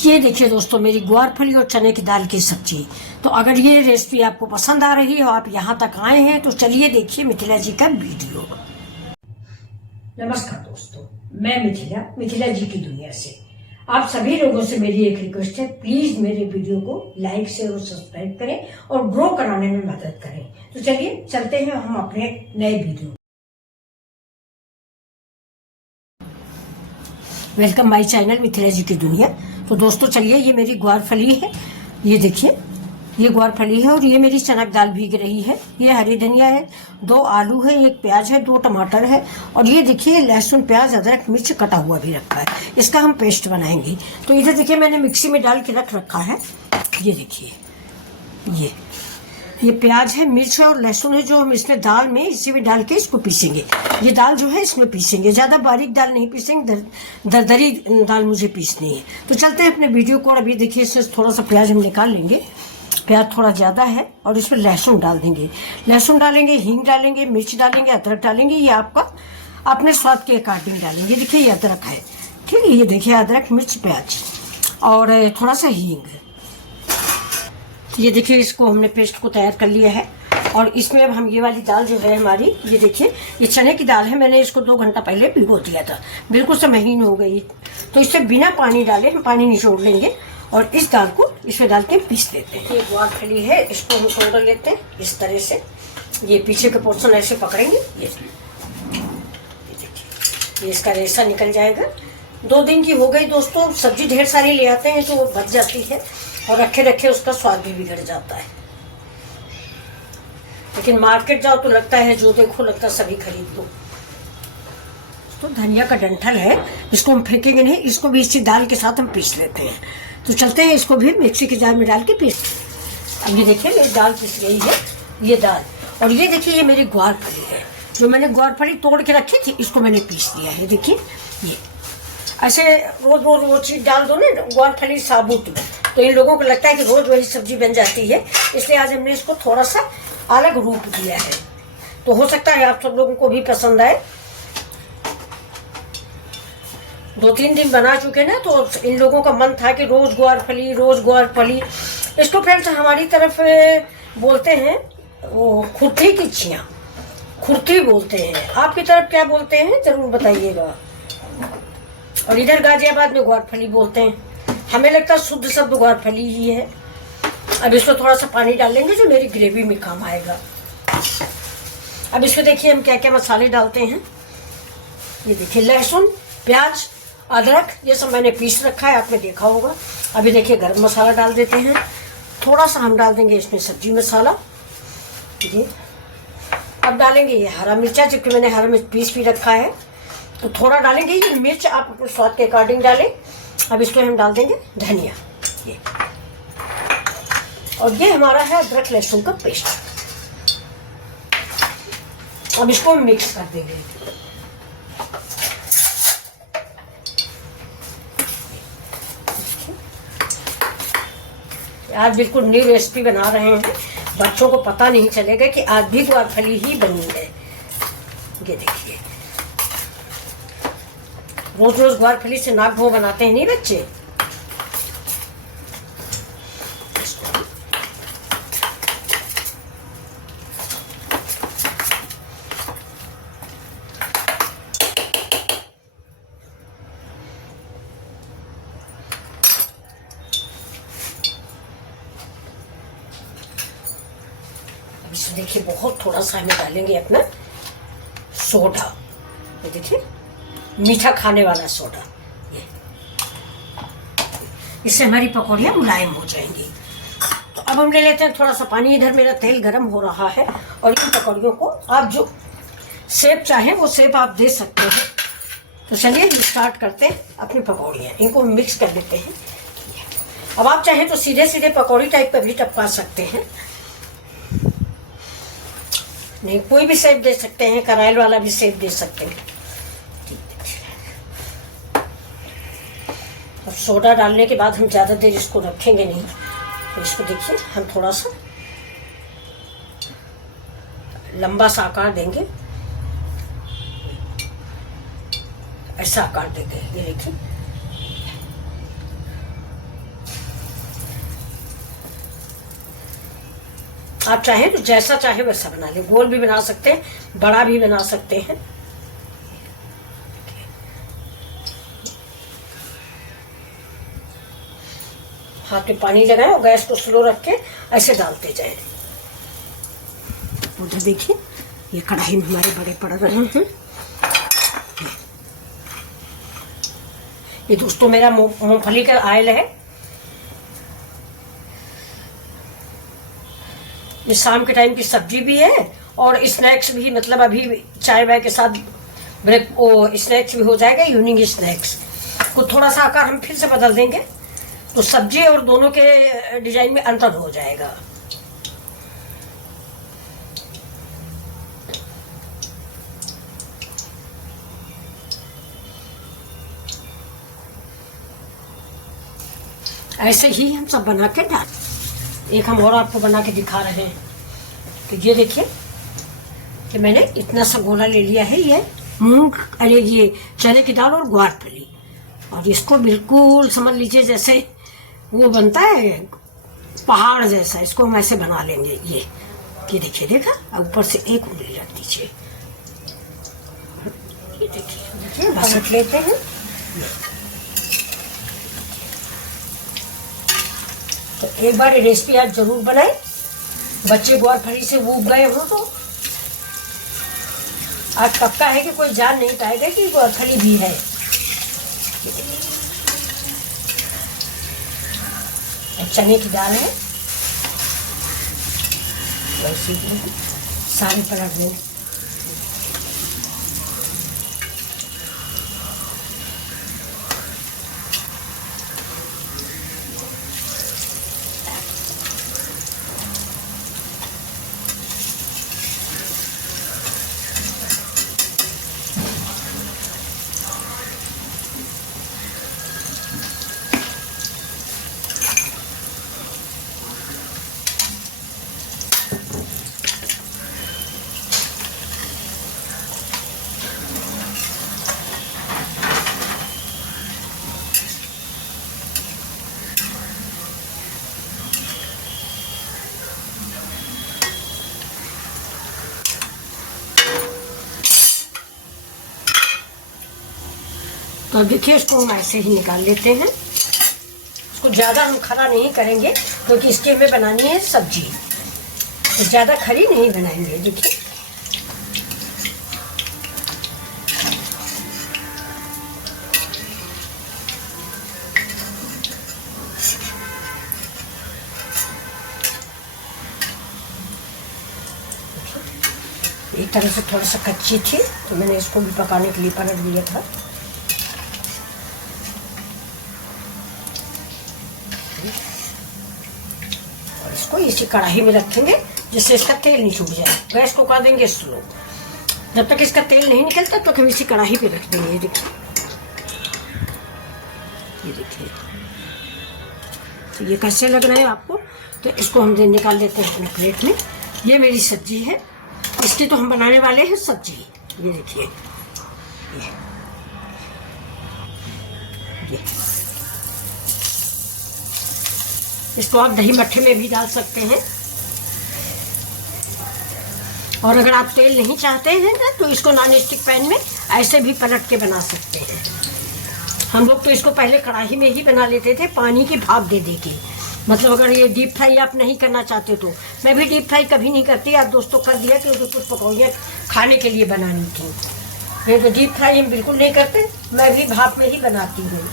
ये देखिए दोस्तों, मेरी ग्वारफली और चने की दाल की सब्जी। तो अगर ये रेसिपी आपको पसंद आ रही है और आप यहाँ तक आए हैं तो चलिए देखिए मिथिला जी का वीडियो। नमस्कार दोस्तों, मैं मिथिला जी की दुनिया से आप सभी लोगों से मेरी एक रिक्वेस्ट है, प्लीज मेरे वीडियो को लाइक शेयर और सब्सक्राइब करें और ग्रो कराने में मदद करें। तो चलिए चलते हैं हम अपने नए video. Welcome my channel Mithila ji की दुनिया। तो दोस्तों चलिए, ये मेरी ग्वारफली है, ये देखिए ये ग्वारफली है और ये मेरी चनक दाल भीग रही है। ये हरी धनिया है, 2 आलू है, 1 प्याज है, 2 टमाटर है और ये देखिए लहसुन प्याज अदरक मिर्च कटा हुआ भी रखा है। इसका हम पेस्ट बनाएंगे। तो इधर देखिए मैंने मिक्सी में डाल के रख रखा है। ये देखिए ये प्याज है, मिर्च और लहसुन है, जो हम इसमें दाल में इसी में डाल के इसको पीसेंगे। ये दाल जो है इसमें पीसेंगे, ज्यादा बारीक दाल नहीं पीसेंगे, दरदरी दाल मुझे पीसनी है। तो चलते हैं अपने वीडियो को। अभी देखिए इससे थोड़ा सा प्याज हम निकाल लेंगे, प्याज थोड़ा ज्यादा है और इसमें लहसुन डाल देंगे। लहसुन डालेंगे, हींग डालेंगे, मिर्च डालेंगे, अदरक डालेंगे। ये आपका अपने स्वाद के अकॉर्डिंग डालेंगे। देखिए ये अदरक है, ठीक है, ये देखिए अदरक मिर्च प्याज और थोड़ा सा हींग। ये देखिए इसको हमने पेस्ट को तैयार कर लिया है और इसमें अब हम ये वाली दाल जो है हमारी, ये देखिए ये चने की दाल है। मैंने इसको 2 घंटा पहले भिगो दिया था, बिल्कुल से महीन हो गई। तो इससे बिना पानी डाले हम पानी निचोड़ लेंगे और इस दाल को इसमें डाल के पीस देते हैं। ये ग्वारफली है, इसको हम तोड़ लेते हैं इस तरह से। ये पीछे का पोर्शन ऐसे पकड़ेंगे, ये देखिए ये इसका रेशा निकल जाएगा। 2 दिन की हो गई दोस्तों। सब्जी ढेर सारी ले आते हैं तो वो बच जाती है और रखे रखे उसका स्वाद भी बिगड़ जाता है। लेकिन मार्केट जाओ तो लगता है जो देखो लगता है सभी खरीद लो। तो धनिया का डंठल है, इसको हम फेंकेंगे नहीं, इसको भी इसी दाल के साथ हम पीस लेते हैं। तो चलते हैं इसको भी मिक्सी के जार में डाल के पीस। अब ये देखिए मेरी दाल पीस गई है, ये दाल। और ये देखिए ये मेरी ग्वारफली है, जो मैंने ग्वारफली तोड़ के रखी थी, इसको मैंने पीस दिया है। देखिए ये ऐसे रोज रोज वो चीज डाल दो ना ग्वारफली साबुत में, तो इन लोगों को लगता है कि रोज वही सब्जी बन जाती है। इसलिए आज हमने इसको थोड़ा सा अलग रूप दिया है। तो हो सकता है आप सब लोगों को भी पसंद आए। 2-3 दिन बना चुके ना, तो इन लोगों का मन था कि रोज ग्वारफली। इसको फ्रेंड्स हमारी तरफ बोलते हैं वो खुरथी की छिया, खुरथी बोलते हैं। आपकी तरफ क्या बोलते हैं जरूर बताइएगा। और इधर गाजियाबाद में ग्वारफली बोलते हैं। हमें लगता है शुद्ध शब्द ग्वारफली ही है। अब इसमें थोड़ा सा पानी डालेंगे जो मेरी ग्रेवी में काम आएगा। अब इसमें देखिए हम क्या क्या मसाले डालते हैं। ये देखिए लहसुन प्याज अदरक ये सब मैंने पीस रखा है, आपने देखा होगा। अभी देखिए गरम मसाला डाल देते हैं, थोड़ा सा हम डाल देंगे इसमें सब्जी मसाला। ये अब डालेंगे ये हरा मिर्चा, जबकि मैंने हरा मिर्च पीस भी रखा है, तो थोड़ा डालेंगे। ये मिर्च आप अपने स्वाद के अकॉर्डिंग डालें। अब इसमें हम डाल देंगे धनिया, ये और ये हमारा है अदरक लहसुन का पेस्ट। अब इसको हम मिक्स कर देंगे। आज बिल्कुल नई रेसिपी बना रहे हैं, बच्चों को पता नहीं चलेगा कि आज भी ग्वारफली ही बनी है। ये देखिए रोज रोज ग्वारफली से नाक भों बनाते हैं नहीं बच्चे। इसमें देखिए बहुत थोड़ा सा हमें डालेंगे अपना सोडा। ये देखिए मीठा खाने वाला सोडा, ये इससे हमारी पकौड़ियाँ मुलायम हो जाएंगी। तो अब हम ले लेते हैं थोड़ा सा पानी। इधर मेरा तेल गर्म हो रहा है और इन पकौड़ियों को आप जो शेप चाहें वो शेप आप दे सकते हैं। तो चलिए स्टार्ट करते हैं अपनी पकौड़ियाँ। इनको मिक्स कर लेते हैं। अब आप चाहें तो सीधे सीधे पकौड़ी टाइप का भी टपका सकते हैं, नहीं कोई भी शेप दे सकते हैं, करायल वाला भी शेप दे सकते हैं। अब सोडा डालने के बाद हम ज़्यादा देर इसको रखेंगे नहीं। तो इसको देखिए हम थोड़ा सा लंबा सा आकार देंगे, ऐसा आकार देंगे। ये देखिए आप चाहें तो जैसा चाहे वैसा बना लें, गोल भी बना सकते हैं, बड़ा भी बना सकते हैं। हाथ में पानी लगाएं और गैस को स्लो रख के ऐसे डालते जाएं। उधर देखिए ये कढ़ाई में हमारे बड़े पड़ रहे हैं। ये दोस्तों मेरा मूंगफली का ऑयल है। ये शाम के टाइम की सब्जी भी है और स्नैक्स भी, मतलब अभी चाय वाय के साथ स्नैक्स भी हो जाएगा। इवनिंग स्नैक्स को थोड़ा सा आकार हम फिर से बदल देंगे तो सब्जी और दोनों के डिजाइन में अंतर हो जाएगा। ऐसे ही हम सब बना के डाल। एक हम और आपको बना के दिखा रहे हैं। तो ये देखिए कि मैंने इतना सा गोला ले लिया है। ये ये चने की दाल और ग्वार फली, और इसको बिल्कुल समझ लीजिए जैसे वो बनता है पहाड़ जैसा, इसको हम ऐसे बना लेंगे। ये देखिए, देखा, ऊपर से एक उंगली रख दीजिए। ये देखिए बसट लेते हैं। तो एक बार ये रेसिपी आज जरूर बनाएं। बच्चे ग्वार फली से ऊब गए हो तो आज पक्का है कि कोई जान नहीं पाएगा कि ग्वार फली भी है। चने की दाल है, वैसे ही सारे पलट लेंगे। तो अब देखिए इसको हम ऐसे ही निकाल लेते हैं। इसको ज़्यादा हम खरा नहीं करेंगे क्योंकि इसके हमें बनानी है सब्जी, तो ज़्यादा खरी नहीं बनाएंगे। देखिए एक तरह से थोड़ा सा कच्ची थी तो मैंने इसको भी पकाने के लिए पलट दिया था। और इसको इसी कढ़ाई में रखेंगे जिससे इसका तेल नहीं छूट जाए। गैस को कर देंगे स्लो। जब तक इसका तेल नहीं निकलता तो हम इसी कढ़ाई पे रख देंगे। ये देखिए तो ये कैसे लग रहा है आपको। तो इसको हम निकाल देते हैं अपने प्लेट में। ये मेरी सब्जी है, इसकी तो हम बनाने वाले हैं सब्जी। ये देखिए ये इसको आप दही मट्ठे में भी डाल सकते हैं, और अगर आप तेल नहीं चाहते हैं ना तो इसको नॉन स्टिक पैन में ऐसे भी पलट के बना सकते हैं। हम लोग तो इसको पहले कढ़ाई में ही बना लेते थे पानी की भाप दे दे के। मतलब अगर ये डीप फ्राई आप नहीं करना चाहते तो मैं भी डीप फ्राई कभी नहीं करती। आप दोस्तों कर दिया क्योंकि कुछ पकौड़ियाँ खाने के लिए बनानी थी। नहीं तो डीप फ्राई हम बिल्कुल नहीं करते, मैं भी भाप में ही बनाती हूँ।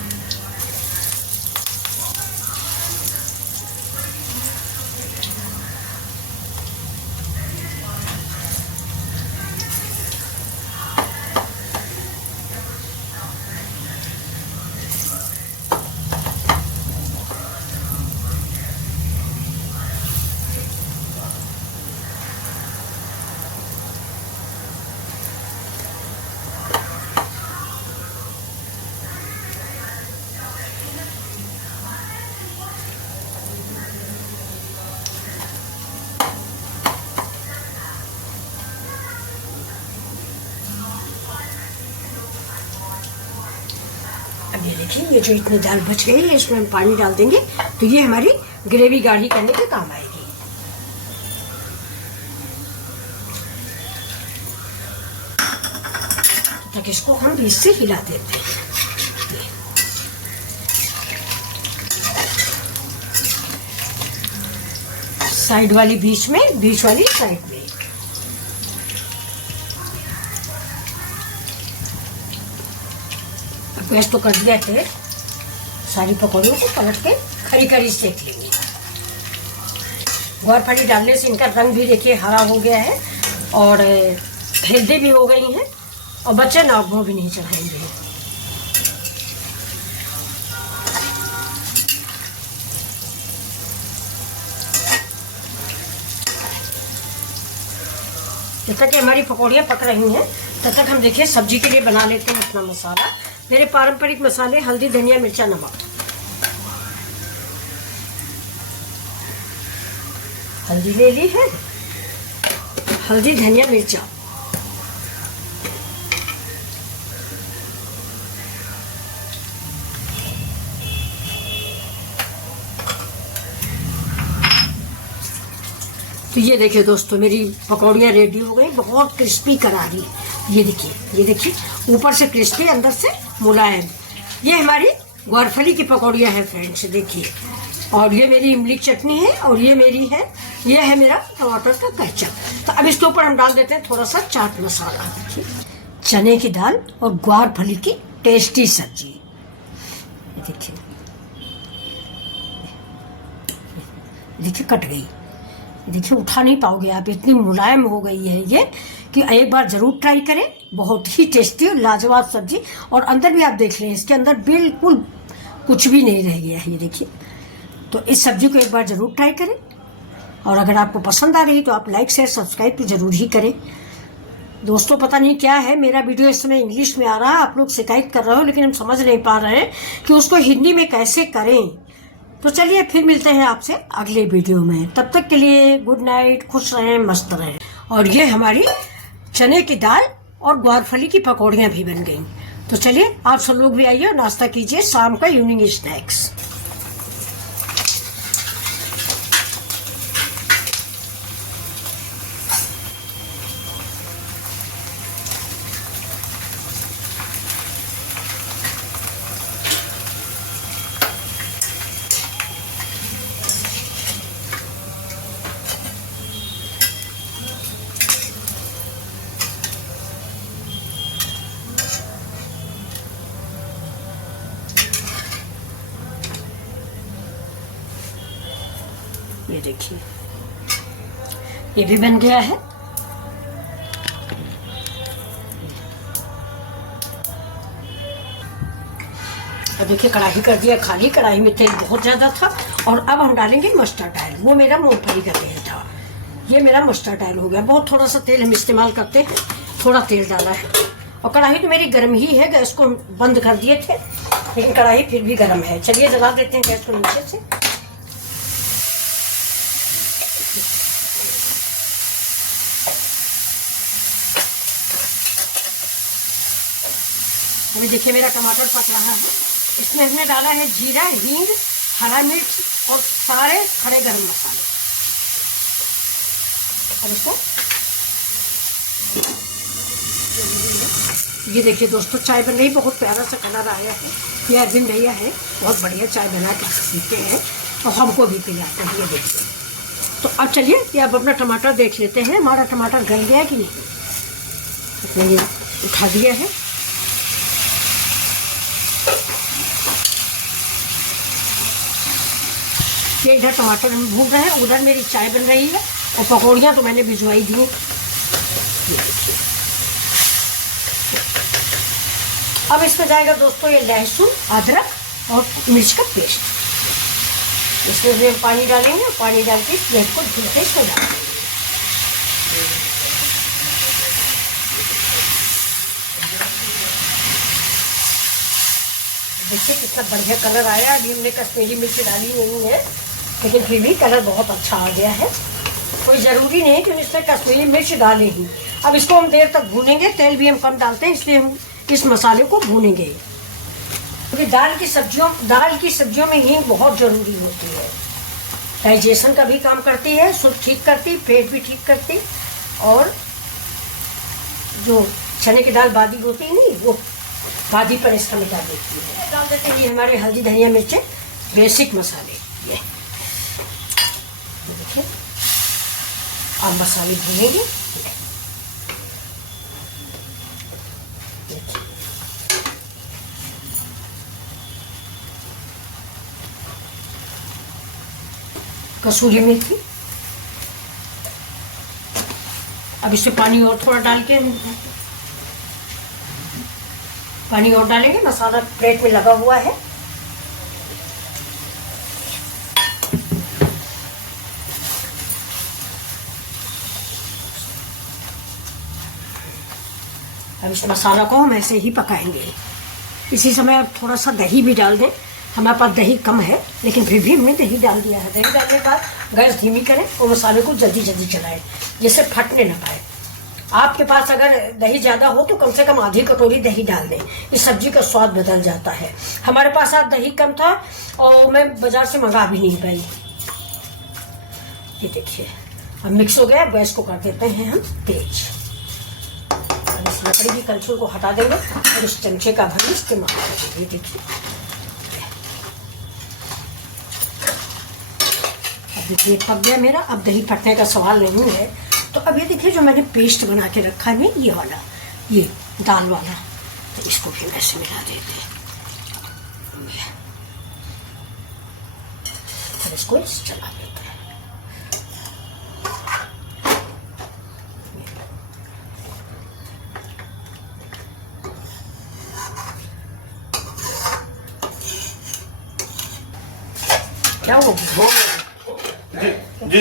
अब ये देखिए ये जो इतनी दाल बच गई है इसमें हम पानी डाल देंगे तो ये हमारी ग्रेवी गाढ़ी करने के काम आएगी। तक इसको हम बीच से हिला देते हैं। साइड वाली बीच में, बीच वाली साइड में। गैस तो कर दिया है, सारी पकौड़ियों को पलट के खरी खरी सेक लेंगे। ग्वारफली डालने से इनका रंग भी देखिए हरा हो गया है और हेल्दी भी हो गई हैं और बच्चे नाक मुँह भी नहीं चढ़ाएंगे। जब तक हमारी पकौड़ियाँ पक रही हैं तब तक हम देखिए सब्जी के लिए बना लेते हैं अपना मसाला। मेरे पारंपरिक मसाले हल्दी, धनिया, मिर्चा, नमक। हल्दी ले ली है, हल्दी, धनिया, मिर्चा। तो ये देखिए दोस्तों, मेरी पकौड़ियाँ रेडी हो गई, बहुत क्रिस्पी करारी। ये देखिए, ये देखिए, ऊपर से क्रिस्पी, अंदर से मुलायम। ये हमारी ग्वारफली की पकौड़ियाँ हैं फ्रेंड्स, देखिए। और ये मेरी इमली चटनी है और ये मेरी है, ये है मेरा टमाटर का केचप। तो अब इसके ऊपर हम डाल देते हैं थोड़ा सा चाट मसाला। देखिए, चने की दाल और ग्वारफली की टेस्टी सब्जी। देखिए, देखिए कट गई, देखिए उठा नहीं पाओगे आप, इतनी मुलायम हो गई है ये कि एक बार ज़रूर ट्राई करें। बहुत ही टेस्टी और लाजवाब सब्जी। और अंदर भी आप देख लें, इसके अंदर बिल्कुल कुछ भी नहीं रह गया है, ये देखिए। तो इस सब्जी को एक बार ज़रूर ट्राई करें और अगर आपको पसंद आ रही तो आप लाइक, शेयर, सब्सक्राइब तो ज़रूर ही करें। दोस्तों पता नहीं क्या है, मेरा वीडियो इस समय इंग्लिश में आ रहा है, आप लोग शिकायत कर रहे हो, लेकिन हम समझ नहीं पा रहे हैं कि उसको हिंदी में कैसे करें। तो चलिए फिर मिलते हैं आपसे अगले वीडियो में। तब तक के लिए गुड नाइट, खुश रहें, मस्त रहें। और ये हमारी चने की दाल और ग्वारफली की पकौड़ियाँ भी बन गई। तो चलिए आप सब लोग भी आइए और नाश्ता कीजिए, शाम का इवनिंग स्नैक्स। ये देखिए, ये भी बन गया है। और देखिए कढ़ाई कर दिया खाली, कढ़ाई में तेल बहुत ज़्यादा था। और अब हम डालेंगे मस्टर्ड ऑयल, वो मेरा मूंगफली का तेल था, ये मेरा मस्टर्ड ऑयल हो गया। बहुत थोड़ा सा तेल हम इस्तेमाल करते हैं, थोड़ा तेल डाला है। और कढ़ाई तो मेरी गर्म ही है, गैस को बंद कर दिए थे लेकिन कढ़ाई फिर भी गर्म है। चलिए जला देते हैं गैस को नीचे से। अभी देखिए मेरा टमाटर पक रहा है, इसमें हमने डाला है जीरा, हींग, हरा मिर्च और सारे खड़े गरम मसाले। और इसको ये देखिए दोस्तों, चाय बन रही, बहुत प्यारा सा कलर आया है। ये अरविंद भैया है, बहुत बढ़िया चाय बना के पीते हैं और हमको भी पिलाते हैं। ये देखिए, तो अब चलिए ये अब अपना टमाटर देख लेते हैं, हमारा टमाटर गल गया कि नहीं। मैंने उठा दिया है। ये इधर टमाटर हम भून रहे हैं, उधर मेरी चाय बन रही है और पकौड़ियाँ तो मैंने भिजवाई दी। अब इसमें जाएगा दोस्तों ये लहसुन, अदरक और मिर्च का पेस्ट। इसमें हम पानी डालेंगे, पानी डाल के प्लेट को धुल के इसमें डालेंगे। देखिए कितना बढ़िया कलर आया। अभी हमने कश्मीरी मिर्च डाली नहीं है, लेकिन फिर भी कलर बहुत अच्छा आ गया है। कोई ज़रूरी नहीं कि हम इसमें कश्मीरी मिर्च डालें ही। अब इसको हम देर तक भूनेंगे, तेल भी हम कम डालते हैं इसलिए हम इस मसाले को भूनेंगे। क्योंकि दाल की सब्जियों में हींग बहुत ज़रूरी होती है। डाइजेशन का भी काम करती है, सुख ठीक करती, पेट भी ठीक करती और जो चने की दाल बादी होती है नहीं, वो बादी पर इसका मिटा देती है। डाल देते हैं ये हमारे हल्दी धनिया मिर्चें, बेसिक मसाले। ये देखिए, अब मसाले भूनेंगे। कसूरी मेथी, अब इसमें पानी और थोड़ा डाल के पानी और डालेंगे। मसाला प्लेट में लगा हुआ है। अब इस मसाला को हम ऐसे ही पकाएंगे। इसी समय अब थोड़ा सा दही भी डाल दें। हमारे पास दही कम है, लेकिन फिर भी हमने दही डाल दिया है। दही डालने के बाद गैस धीमी करें और मसाले को जल्दी जल्दी चलाएं, जिससे फटने न पाए। आपके पास अगर दही ज़्यादा हो तो कम से कम आधी कटोरी दही डाल दें, इस सब्जी का स्वाद बदल जाता है। हमारे पास आज दही कम था और मैं बाजार से मंगा भी नहीं पाई। ये देखिए, अब मिक्स हो गया। गैस को कर देते हैं हम तेज। अब इस लकड़ी की कलछुल को हटा देंगे और इस चमचे का भर इस्तेमाल करेंगे। ये देखिए, देखिए पक गया मेरा। अब दही फटने का सवाल नहीं है। तो अब ये देखिए, जो मैंने पेस्ट बना के रखा है ये वाला, ये दाल वाला, तो इसको भी ऐसे मिला देते हैं और इसको चला देते हैं। क्या वो जी।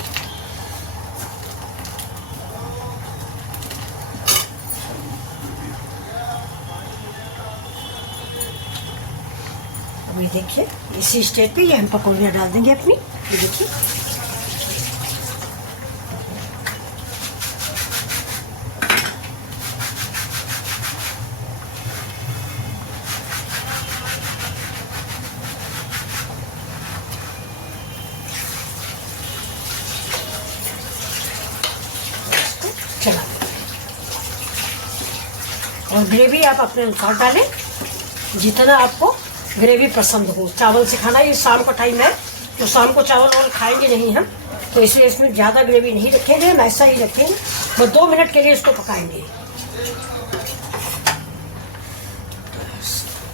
अब ये देखिए, इसी स्टेज पे ये हम पकौड़ियाँ डाल देंगे अपनी। ये देखिए, चला। और ग्रेवी आप अपने अनुसार डालें, जितना आपको ग्रेवी पसंद हो। चावल से खाना, ये शाम का टाइम है तो शाम को चावल और खाएंगे नहीं हम, तो इसलिए इसमें ज़्यादा ग्रेवी नहीं रखेंगे, हम ऐसा ही रखेंगे। बस 2 मिनट के लिए इसको पकाएंगे।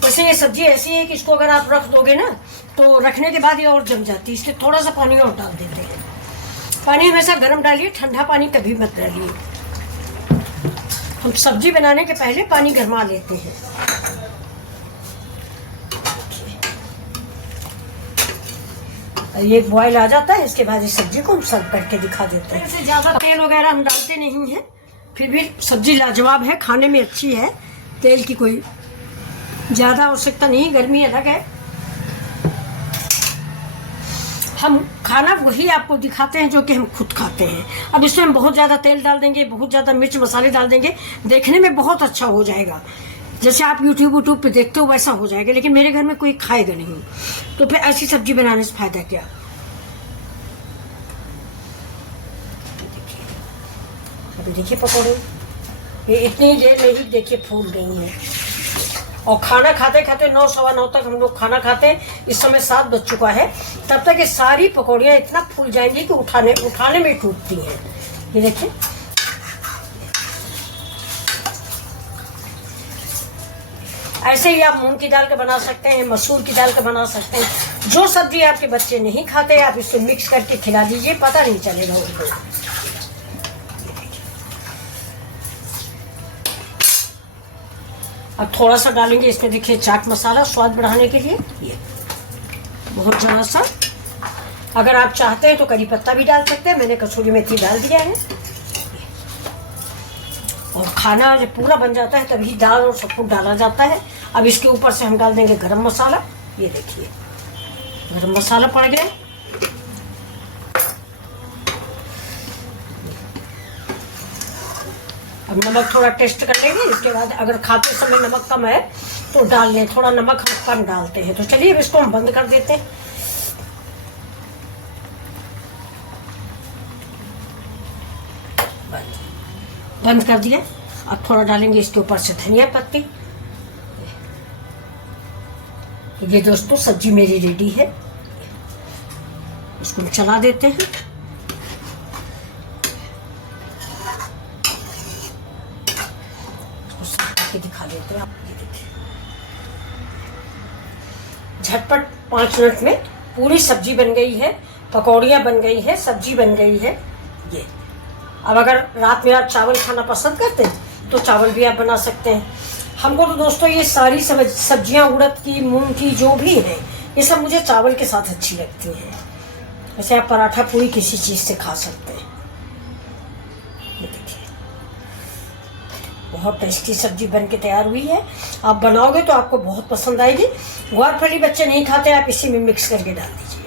वैसे ये सब्जी ऐसी है कि इसको अगर आप रख दोगे ना तो रखने के बाद ये और जम जाती है। इसलिए थोड़ा सा पानी और डाल देते हैं। पानी हमेशा गर्म डालिए, ठंडा पानी कभी मत डालिए। हम सब्जी बनाने के पहले पानी गरमा लेते हैं। ये बॉयल आ जाता है, इसके बाद इस सब्जी को हम सर्व करके दिखा देते हैं। इससे ज़्यादा तेल वगैरह हम डालते नहीं हैं, फिर भी सब्जी लाजवाब है, खाने में अच्छी है। तेल की कोई ज़्यादा आवश्यकता नहीं, गर्मी अलग है। हम खाना वही आपको दिखाते हैं जो कि हम खुद खाते हैं। अब इसमें हम बहुत ज़्यादा तेल डाल देंगे, बहुत ज़्यादा मिर्च मसाले डाल देंगे, देखने में बहुत अच्छा हो जाएगा। जैसे आप यूट्यूब पे देखते हो वैसा हो जाएगा, लेकिन मेरे घर में कोई खाएगा नहीं, तो फिर ऐसी सब्जी बनाने से फायदा क्या। अभी देखिए पकौड़े, ये इतनी देर में ही देखिए फूल गई हैं। और खाना खाते खाते 9 सवा 9 तक हम लोग खाना खाते हैं। इस समय 7 बज चुका है, तब तक ये सारी पकौड़ियाँ इतना फूल जाएंगी कि उठाने में टूटती हैं। ये देखिए, ऐसे ही आप मूंग की दाल का बना सकते हैं, मसूर की दाल का बना सकते हैं। जो सब्जी आपके बच्चे नहीं खाते आप इससे मिक्स करके खिला दीजिए, पता नहीं चलेगा उनको। अब थोड़ा सा डालेंगे इसमें, देखिए चाट मसाला स्वाद बढ़ाने के लिए, ये बहुत ज़रा सा। अगर आप चाहते हैं तो करी पत्ता भी डाल सकते हैं, मैंने कसूरी मेथी डाल दिया है। और खाना जब पूरा बन जाता है तभी दाल और सब कुछ डाला जाता है। अब इसके ऊपर से हम डाल देंगे गरम मसाला। ये देखिए, गरम मसाला पड़ गया। अब नमक थोड़ा टेस्ट कर लेंगे, इसके बाद अगर खाते समय नमक कम है तो डाल लें। थोड़ा नमक हम कम डालते हैं। तो चलिए अब इसको हम बंद कर देते हैं। बंद कर दिया। अब थोड़ा डालेंगे इसके ऊपर से धनिया पत्ती। तो ये दोस्तों सब्जी मेरी रेडी है, इसको चला देते हैं। इसको दिखा देते हैं, ये देखिए झटपट 5 मिनट में पूरी सब्जी बन गई है, पकौड़ियाँ बन गई है, सब्जी बन गई है। ये अब अगर रात में आप चावल खाना पसंद करते हैं तो चावल भी आप बना सकते हैं। हमको तो दोस्तों ये सारी सब्जियां उड़द की, मूंग की, जो भी है, ये सब मुझे चावल के साथ अच्छी लगती हैं। वैसे आप पराठा पूरी किसी चीज़ से खा सकते हैं। ये देखिए बहुत टेस्टी सब्जी बन के तैयार हुई है। आप बनाओगे तो आपको बहुत पसंद आएगी। ग्वारफली बच्चे नहीं खाते, आप इसी में मिक्स करके डाल दीजिए।